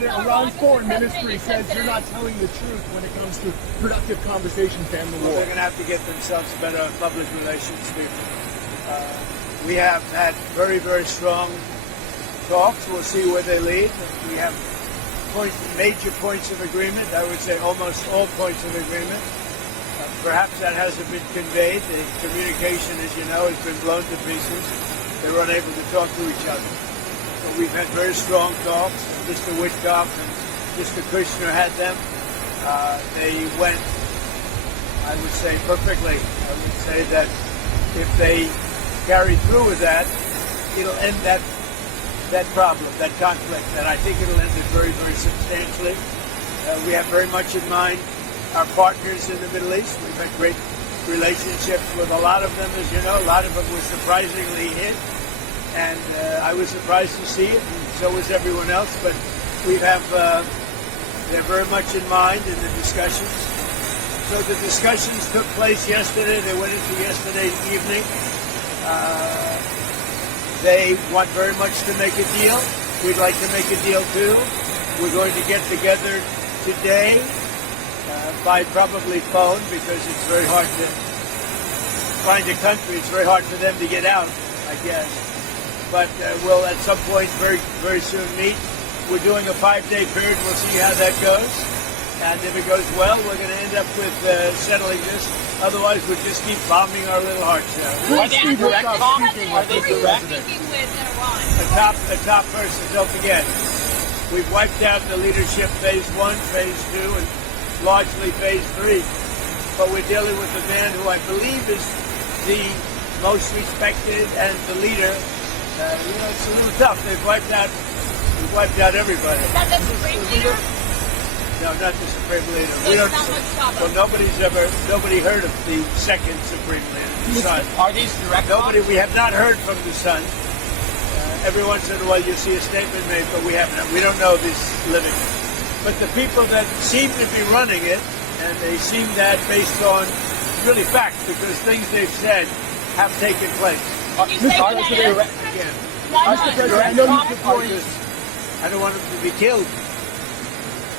President, Iran's foreign ministry says you're not telling the truth when it comes to productive conversations to end the war. They're going to have to get themselves better public relations people. We have had very, very strong talks. We'll see where they lead. We have major points of agreement. I would say almost all points of agreement. Perhaps that hasn't been conveyed. The communication, as you know, has been blown to pieces. They're unable to talk to each other. But we've had very strong talks. Mr. Witkoff and Mr. Kushner had them. They went, I would say, perfectly. I would say that if they carry through with that, it'll end that problem, that conflict, and I think it'll end it very, very substantially. We have very much in mind our partners in the Middle East. We've had great relationships with a lot of them, as you know. A lot of them were surprisingly hit, and I was surprised to see it, and so was everyone else, but we have, they're very much in mind in the discussions. So the discussions took place yesterday. They went into yesterday evening. They want very much to make a deal. We'd like to make a deal too. We're going to get together today by probably phone because it's very hard to find a country. It's very hard for them to get out, I guess. But we'll at some point very, very soon meet. We're doing a 5-day period. We'll see how that goes. And if it goes well, we're going to end up with settling this. Otherwise, we'll just keep bombing our little hearts out. Who's Steve Witkoff speaking with the president? A top person. Don't forget, we've wiped out the leadership phase 1, phase 2, and largely phase 3. But we're dealing with a man who I believe is the most respected and the leader. It's a little tough. We've wiped out everybody. Is that the Supreme Leader? No, not the Supreme Leader. So it's not much trouble. Well, nobody heard of the second Supreme Leader, the son. Are these direct? We have not heard from the son. Every once in a while you see a statement made, but we don't know this living. But the people that seem to be running it, and they seem that based on really facts, because things they've said have taken place. Can you say what that is? Again, Mr. President, I know you deployed. I don't want him to be killed.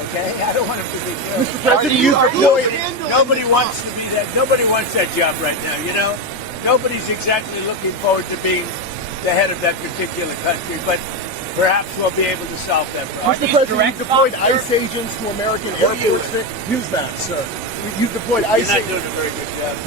Okay, I don't want him to be killed. Mr. President, you deployed. Nobody wants to be that. Nobody wants that job right now. You know, nobody's exactly looking forward to being the head of that particular country. But perhaps we'll be able to solve that problem. Mr. President, you deployed ICE agents to American airports. Use that, sir. You deployed ICE agents. You're not doing a very good job.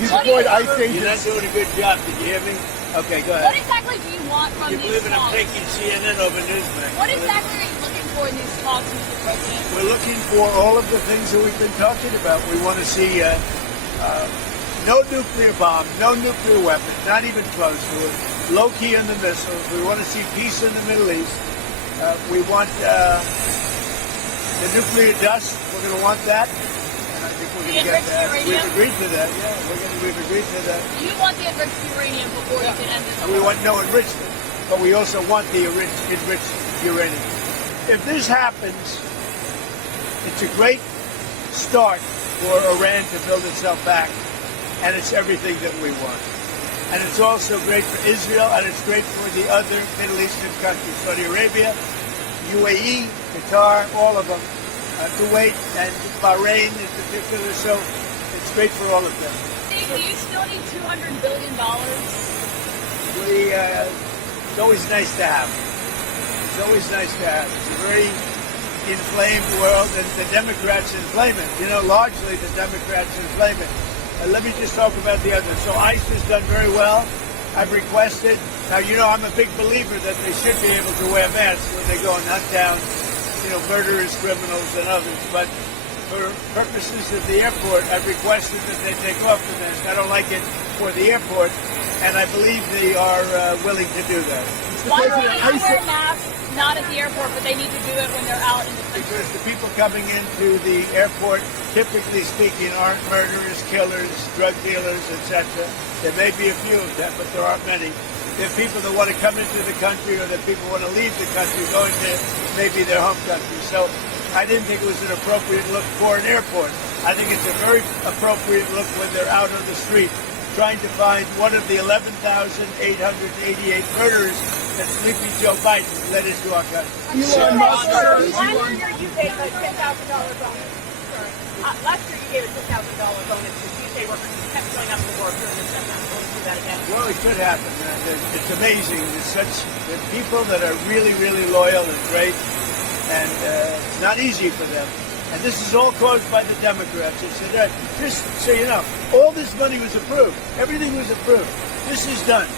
You deployed ICE agents. You're not doing a good job. Did you hear me? Okay, go ahead. What exactly do you want from You these believe in I'm talks? taking CNN over Newsmax. What exactly are you looking for in these talks, Mr. President? We're looking for all of the things that we've been talking about. We want to see no nuclear bomb, no nuclear weapons, not even close to it, low key on the missiles. We want to see peace in the Middle East. We want the nuclear dust. We're going to want that. And I think we're going to get that. We've agreed to that. Yeah, we've agreed to that. You want the enriched uranium before you can end this. And we want no enrichment, but we also want the enriched uranium. If this happens, it's a great start for Iran to build itself back, and it's everything that we want. And it's also great for Israel, and it's great for the other Middle Eastern countries, Saudi Arabia, UAE, Qatar, all of them, Kuwait, and Bahrain in particular. So it's great for all of them. Steve, do you still need $200 billion? It's always nice to have. It's always nice to have. It's a very inflamed world, and the Democrats inflame it. You know, largely the Democrats inflame it. Let me just talk about the others. So ICE has done very well. I've requested. Now, you know, I'm a big believer that they should be able to wear masks when they go and hunt down, murderers, criminals, and others. But for purposes of the airport, I've requested that they take off the mask. I don't like it for the airport, and I believe they are willing to do that. Why do they wear masks not at the airport, but they need to do it when they're out in the country? Because the people coming into the airport, typically speaking, aren't murderers, killers, drug dealers, etc. There may be a few of them, but there aren't many. They're people that want to come into the country, or that people want to leave the country, going to maybe their home country. So I didn't think it was an appropriate look for an airport. I think it's a very appropriate look when they're out on the street, trying to find one of the 11,888 murderers that Sleepy Joe Biden led into our country. Elon Musk gave a $10,000 bonus. Last year you gave a $10,000 bonus to Tuesday workers who kept showing up to work during the shutdown. Will you do that again? Well, it could happen. It's amazing. They're people that are really, really loyal and great, and it's not easy for them. And this is all caused by the Democrats. They said, just so you know, all this money was approved. Everything was approved. This is done.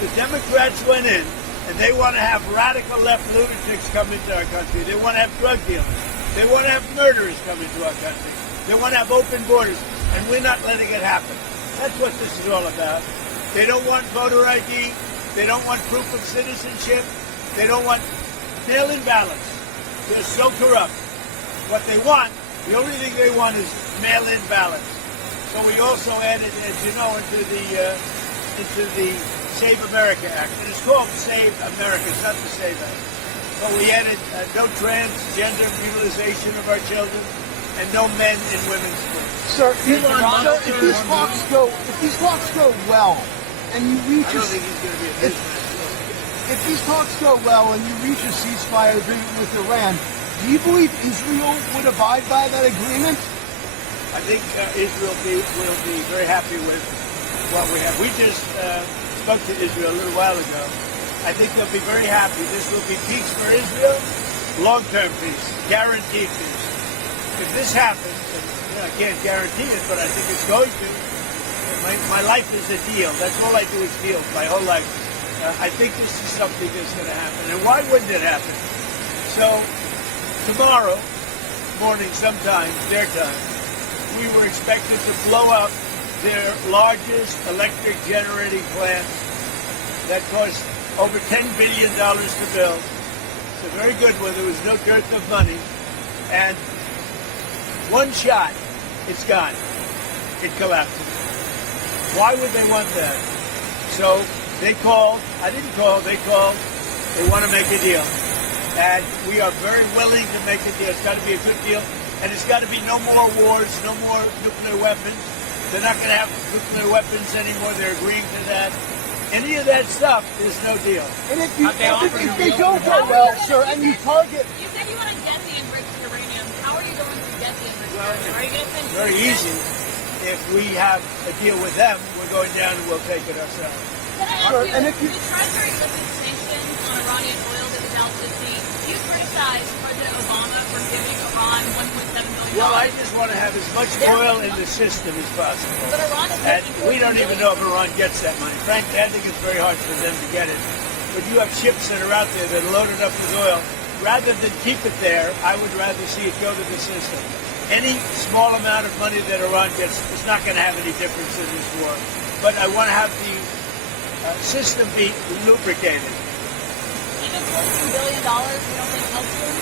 The Democrats went in, and they want to have radical left lunatics come into our country. They want to have drug dealers. They want to have murderers come into our country. They want to have open borders, and we're not letting it happen. That's what this is all about. They don't want voter ID. They don't want proof of citizenship. They don't want mail-in ballots. They're so corrupt. What they want, the only thing they want is mail-in ballots. So we also added, as you know, into the Save America Act. And it's called Save America. It's not the Save Act. So we added no transgender mutilization of our children and no men in women's schools. Sir, if these talks go well, and you reach I don't think he's going to be a businessman. if these talks go well and you reach a ceasefire agreement with Iran, do you believe Israel would abide by that agreement? I think Israel will be very happy with what we have. We just spoke to Israel a little while ago. I think they'll be very happy. This will be peace for Israel, long-term peace, guaranteed peace. If this happens, and I can't guarantee it, but I think it's going to. My life is a deal. That's all I do is deals my whole life. I think this is something that's going to happen. And why wouldn't it happen? So tomorrow morning sometime, their time, we were expected to blow up their largest electric generating plant that cost over $10 billion to build. It's a very good one. There was no dearth of money. And one shot, it's gone. It collapses. Why would they want that? So they called. I didn't call. They called. They want to make a deal. And we are very willing to make a deal. It's got to be a good deal. And it's got to be no more wars, no more nuclear weapons. They're not going to have nuclear weapons anymore. They're agreeing to that. Any of that stuff is no deal. And if they don't go well, sir, and you target... You said you want to get the enriched uranium. How are you going to get the enriched uranium? Are you going to send Very easy. If we have a deal with them, we're going down and we'll take it ourselves. Can I ask Sure, you, and if you- the Treasury lifted sanctions on Iranian oil that was out this week. You criticized President Obama for giving Iran $1.7 billion. Well, I just want to have as much oil in the system as possible. But Iran is And making we don't even know if Iran gets that money. Frankly, I think it's very hard for them to get it. But you have ships that are out there that are loaded up with oil. Rather than keep it there, I would rather see it go to the system. Any small amount of money that Iran gets is not going to have any difference in this war. But I want to have the system be lubricated. Even $14 billion, you don't think helps them?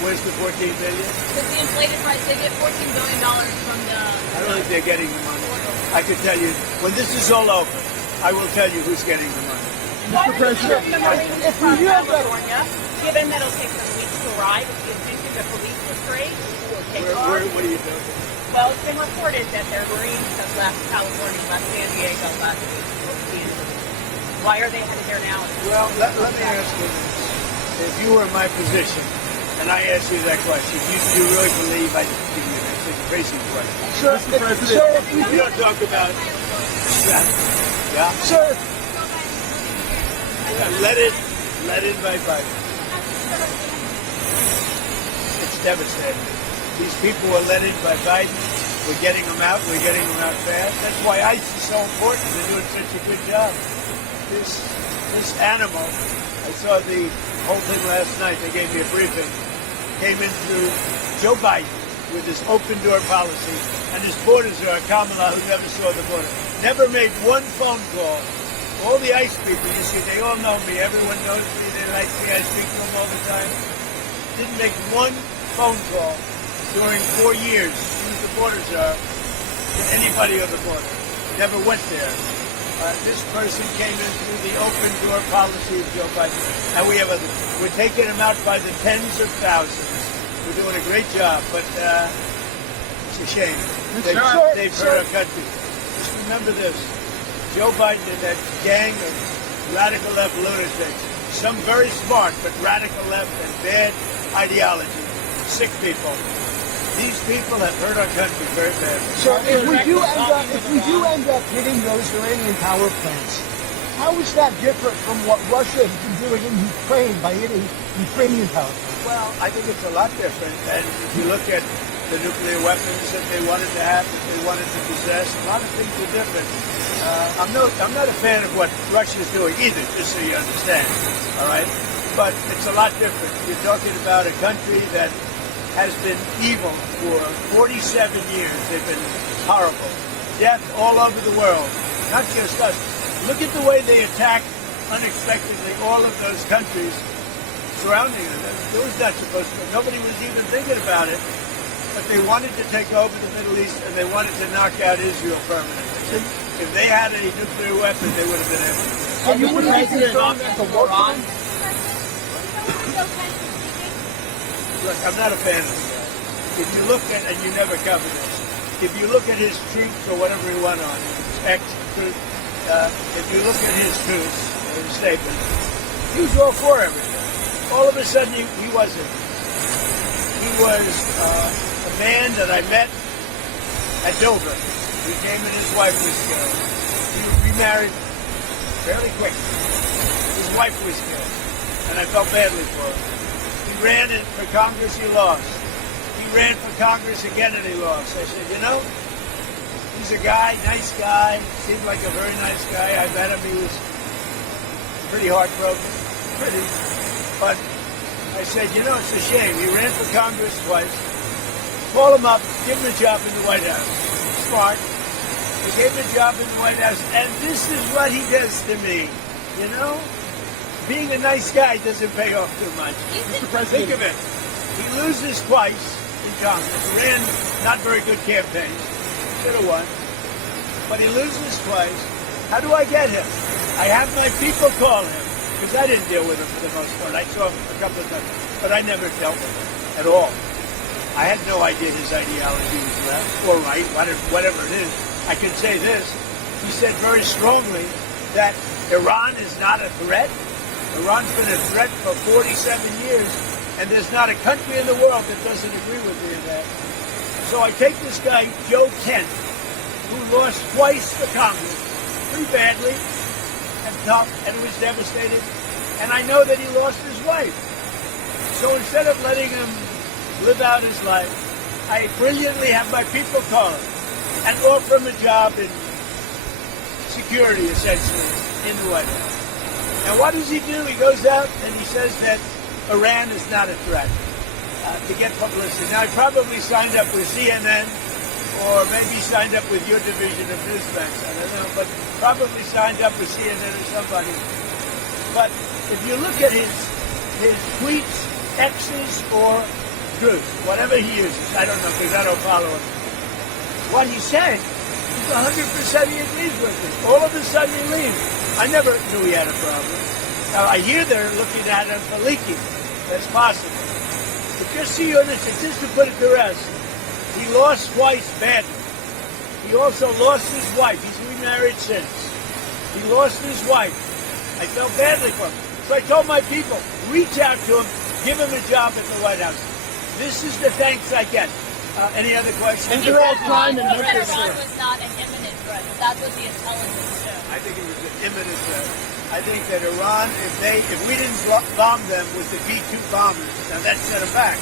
Where's the $14 billion? Because the inflated price, they get $14 billion from the... I don't think they're getting the money. I could tell you, when this is all over, I will tell you who's getting the money. Why Mr. are you President, shipping the Marines from you have that- California, given that it'll take some weeks to arrive? Do you think that the police were straight or take off? What are you doing? Well, it's been reported that their Marines have left California, left San Diego last week. Why are they headed there now? Well, let me ask you this. If you were in my position, and I asked you that question, you really believe I didn't give you that? It's a crazy question. Sir, if We don't talk about that. Yeah. Sir, Let it by Biden. It's devastating. These people were let in by Biden. We're getting them out. We're getting them out fast. That's why ICE is so important. They're doing such a good job. This animal, I saw the whole thing last night. They gave me a briefing. Came in through Joe Biden with his open door policy, and his border czar, Kamala, who never saw the border, never made one phone call. All the ICE people, you see, they all know me. Everyone knows me. They like me. I speak to them all the time. Didn't make one phone call during 4 years. He was the border czar to anybody on the border. Never went there. This person came in through the open door policy of Joe Biden, and we're taking them out by the tens of thousands. We're doing a great job, but it's a shame. They've hurt our country. Just remember this. Joe Biden and that gang of radical left lunatics, some very smart but radical left and bad ideology, sick people. These people have hurt our country very badly. So if we do end up hitting those Iranian power plants, how is that different from what Russia has been doing in Ukraine by hitting Ukrainian power plants? Well, I think it's a lot different. And if you look at the nuclear weapons that they wanted to have, that they wanted to possess, a lot of things are different. I'm not a fan of what Russia's doing either, just so you understand. All right, but it's a lot different. You're talking about a country that has been evil for 47 years. They've been horrible. Death all over the world, not just us. Look at the way they attacked unexpectedly all of those countries surrounding them. It was not supposed to. Nobody was even thinking about it. But they wanted to take over the Middle East, and they wanted to knock out Israel permanently. If they had a nuclear weapon, they would have been able to. So you would have to work on? Look, I'm not a fan of the guy. If you look at, and you never cover this, if you look at his truths or whatever he went on, if you look at his truths or his statements, he was all for everything. All of a sudden, he wasn't. He was a man that I met at Dover. He came and his wife was killed. He remarried fairly quick. His wife was killed, and I felt badly for him. He ran for Congress, he lost. He ran for Congress again and he lost. I said, you know, he's a guy, nice guy, seemed like a very nice guy. I met him, he was pretty heartbroken, but I said, you know, it's a shame. He ran for Congress twice. Call him up, give him a job in the White House. Smart. He gave him a job in the White House, and this is what he does to me, you know? Being a nice guy doesn't pay off too much. Think of it. He loses twice in Congress. Ran not very good campaigns. Should have won. But he loses twice. How do I get him? I have my people call him, because I didn't deal with him for the most part. I saw him a couple of times, but I never dealt with him at all. I had no idea his ideology was left or right, whatever it is. I can say this. He said very strongly that Iran is not a threat. Iran's been a threat for 47 years, and there's not a country in the world that doesn't agree with me in that. So I take this guy, Joe Kent, who lost twice for Congress, pretty badly, and was devastated, and I know that he lost his wife. So instead of letting him live out his life, I brilliantly have my people call him and offer him a job in security, essentially, in the White House. Now, what does he do? He goes out and he says that Iran is not a threat to get publicity. Now, I probably signed up with CNN or maybe signed up with your division of Newsmax. I don't know, but probably signed up with CNN or somebody. But if you look at his tweets, X's, or Truth, whatever he uses, I don't know because I don't follow him. What he said, he's 100% he agrees with it. All of a sudden he leaves. I never knew he had a problem. Now I hear they're looking at him for leaking. That's possible. But just so you understand, just to put it to rest, he lost twice badly. He also lost his wife. He's remarried since. He lost his wife. I felt badly for him. So I told my people, reach out to him, give him a job at the White House. This is the thanks I get. Any other questions? He said Iran was not an imminent threat. That's what the intelligence showed. I think it was an imminent threat. I think that Iran, if we didn't bomb them with the B-2 bombers, now that set them back,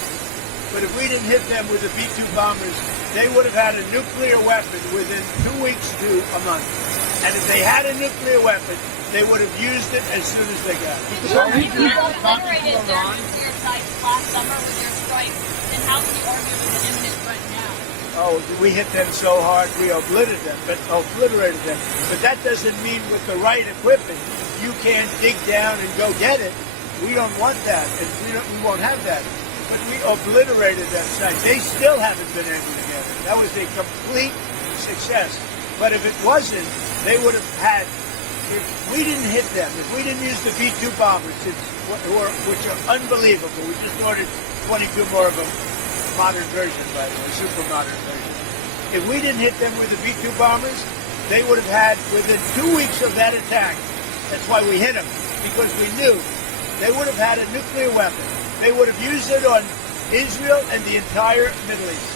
but if we didn't hit them with the B-2 bombers, they would have had a nuclear weapon within 2 weeks to a month. And if they had a nuclear weapon, they would have used it as soon as they got it. So you obliterated their nuclear sites last summer with your strikes, then how can you argue with an imminent threat now? Oh, we hit them so hard, we obliterated them. But that doesn't mean with the right equipment, you can't dig down and go get it. We don't want that, and we won't have that. But we obliterated that site. They still haven't been able to get it. That was a complete success. But if it wasn't, they would have had, if we didn't hit them, if we didn't use the B-2 bombers, which are unbelievable, we just ordered 22 more of them, modern version, by the way, super modern version. If we didn't hit them with the B-2 bombers, they would have had, within 2 weeks of that attack, that's why we hit them, because we knew they would have had a nuclear weapon. They would have used it on Israel and the entire Middle East.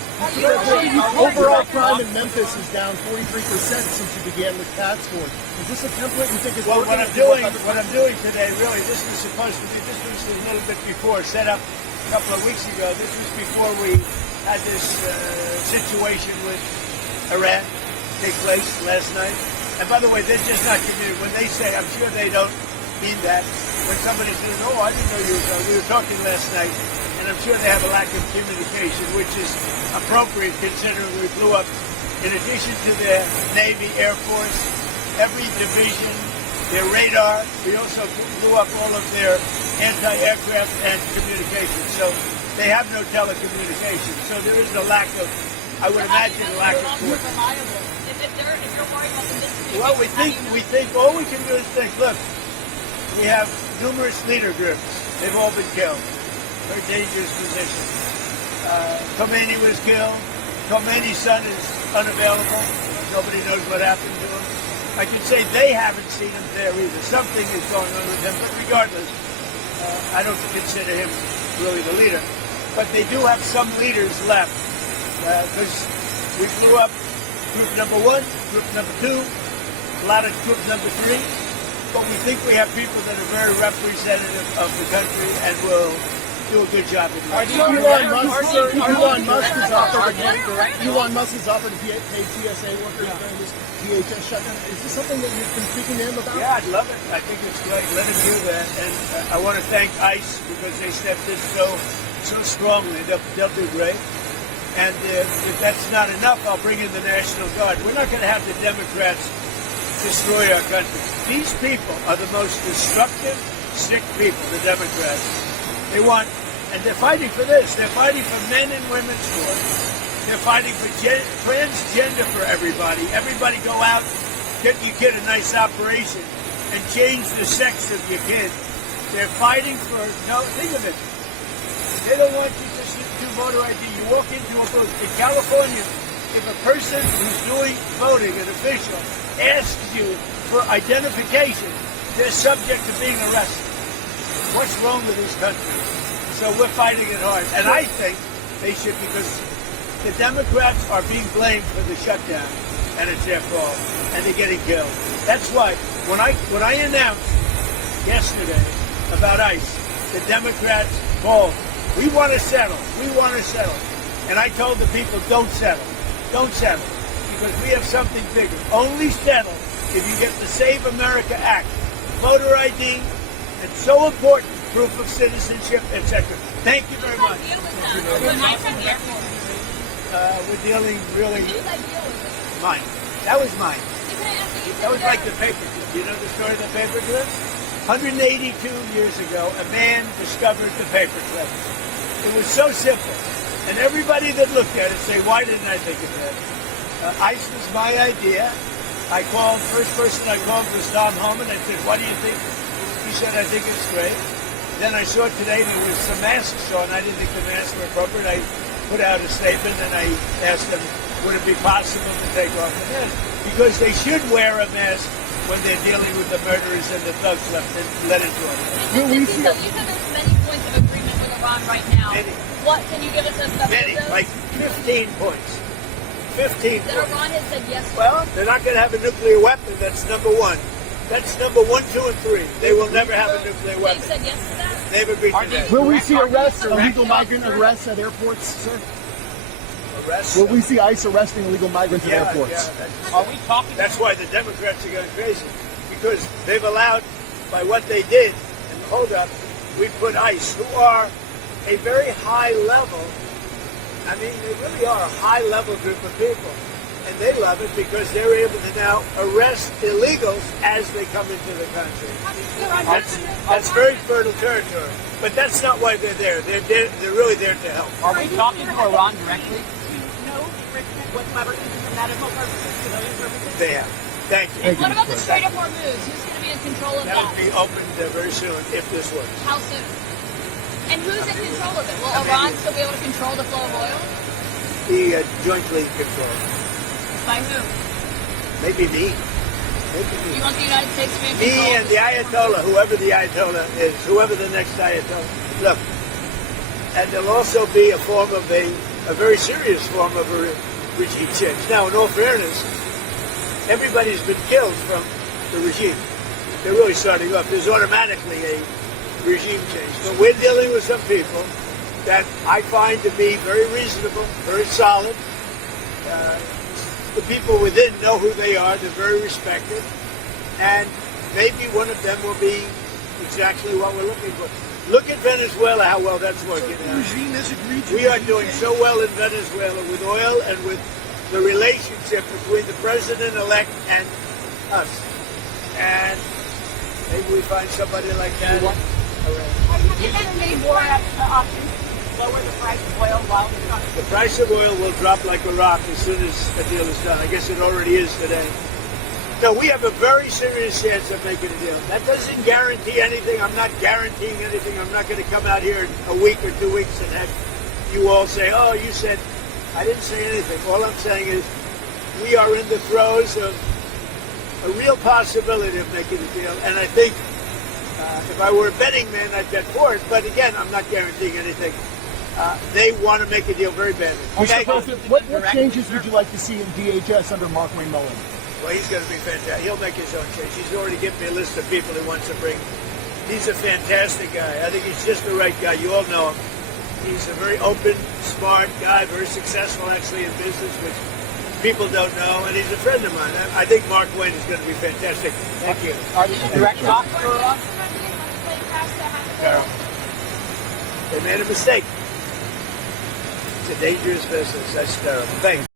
Overall crime in Memphis is down 43% since you began with Cat's Ford. Is this a template you think is Well, working? what I'm doing today, really, this was supposed to be, this was a little bit before, set up a couple of weeks ago. This was before we had this situation with Iran take place last night. And by the way, they're just not committed. When they say, I'm sure they don't mean that. When somebody says, oh, I didn't know we were talking last night. And I'm sure they have a lack of communication, which is appropriate considering we blew up, in addition to their Navy, Air Force, every division, their radar. We also blew up all of their anti-aircraft and communication. So they have no telecommunication. So there is a lack of, I would imagine, a lack of force. If you're worried about the miscommunication, Well, we think all we can do is think, look, we have numerous leader groups. They've all been killed. Very dangerous position. Khomeini was killed. Khomeini's son is unavailable. Nobody knows what happened to him. I can say they haven't seen him there either. Something is going on with him, but regardless, I don't consider him really the leader. But they do have some leaders left because we blew up group number 1, group number 2, a lot of group number 3. But we think we have people that are very representative of the country and will do a good job in that. Elon Musk has offered to pay TSA workers during this DHS shutdown. Is this something that you've been speaking to him about? Yeah, I'd love it. I think it's great. Let him do that. And I want to thank ICE because they stepped in so strongly. They'll do great. And if that's not enough, I'll bring in the National Guard. We're not going to have the Democrats destroy our country. These people are the most destructive, sick people, the Democrats. They want, and they're fighting for this. They're fighting for men and women's rights. They're fighting for transgender for everybody. Everybody go out, get your kid a nice operation, and change the sex of your kid. They're fighting for, no, think of it. They don't want you just to do voter ID. You walk into a booth. In California, if a person who's doing voting, an official, asks you for identification, they're subject to being arrested. What's wrong with this country? So we're fighting it hard. And I think they should, because the Democrats are being blamed for the shutdown, and it's their fault, and they're getting killed. That's why when I announced yesterday about ICE, the Democrats called. We want to settle. We want to settle. And I told the people, don't settle. Don't settle. Because we have something bigger. Only settle if you get the Save America Act, voter ID, and so important, proof of citizenship, etc. Thank you very much. We're dealing really mine. That was mine. That was like the paperclip. You know the story of the paperclip? 182 years ago, a man discovered the paperclip. It was so simple. And everybody that looked at it say, why didn't I think of that? ICE was my idea. I called, first person I called was Tom Homan. I said, what do you think? He said, I think it's great. Then I saw today there was some masks on. I didn't think the masks were appropriate. I put out a statement and I asked them, would it be possible to take off the mask? Because they should wear a mask when they're dealing with the murderers and the thugs let into it. So you have many points of agreement with Iran right now. Many. What can you give us a Many, like 15 points. 15 that points. Iran has said yes to? Well, they're not going to have a nuclear weapon. That's number 1. That's number 1, 2, and 3. They will never have a nuclear weapon. They've said yes to that? They've agreed to that. Will we see arrests, illegal migrant arrests at airports, sir? Arrests? Will we see ICE arresting illegal migrants at airports? Are we talking? That's why the Democrats are going crazy. Because they've allowed, by what they did, and hold up, we put ICE, who are a very high level, I mean, they really are a high level group of people. And they love it because they're able to now arrest illegals as they come into the country. That's very fertile territory. But that's not why they're there. They're really there to help. Are we talking to Iran directly? No restriction whatsoever, even for medical purposes, civilian purposes? They have. Thank you. And what about the Strait of Hormuz? Who's going to be in control of That'll that? be opened very soon if this works. How soon? And who's in control of it? Will Iran still be able to control the flow of oil? Be jointly controlled. By who? Maybe me. You want the United States to be in control? Me and the Ayatollah, whoever the Ayatollah is, whoever the next Ayatollah. Look, and there'll also be a form of a very serious form of a regime change. Now, in all fairness, everybody's been killed from the regime. They're really starting up. There's automatically a regime change. But we're dealing with some people that I find to be very reasonable, very solid. The people within know who they are. They're very respected. And maybe one of them will be exactly what we're looking for. Look at Venezuela, how well that's working The out. regime has agreed to We are doing so well in Venezuela with oil and with the relationship between the president-elect and us. And maybe we find somebody like that. Have you given any more options to lower the price of oil while it's not? The price of oil will drop like a rock as soon as the deal is done. I guess it already is today. So we have a very serious chance of making a deal. That doesn't guarantee anything. I'm not guaranteeing anything. I'm not going to come out here in a week or 2 weeks and have you all say, oh, you said, I didn't say anything. All I'm saying is we are in the throes of a real possibility of making a deal. And I think if I were a betting man, I'd bet for it. But again, I'm not guaranteeing anything. They want to make a deal very badly. Mr. President, what changes would you like to see in DHS under Mark Wayne Mullen? Well, he's going to be fantastic. He'll make his own change. He's already given me a list of people he wants to bring. He's a fantastic guy. I think he's just the right guy. You all know him. He's a very open, smart guy, very successful actually in business, which people don't know, and he's a friend of mine. I think Mark Wayne is going to be fantastic. Thank you. Are you direct talks for Carol. They made a mistake. It's a dangerous business. That's terrible. Thanks.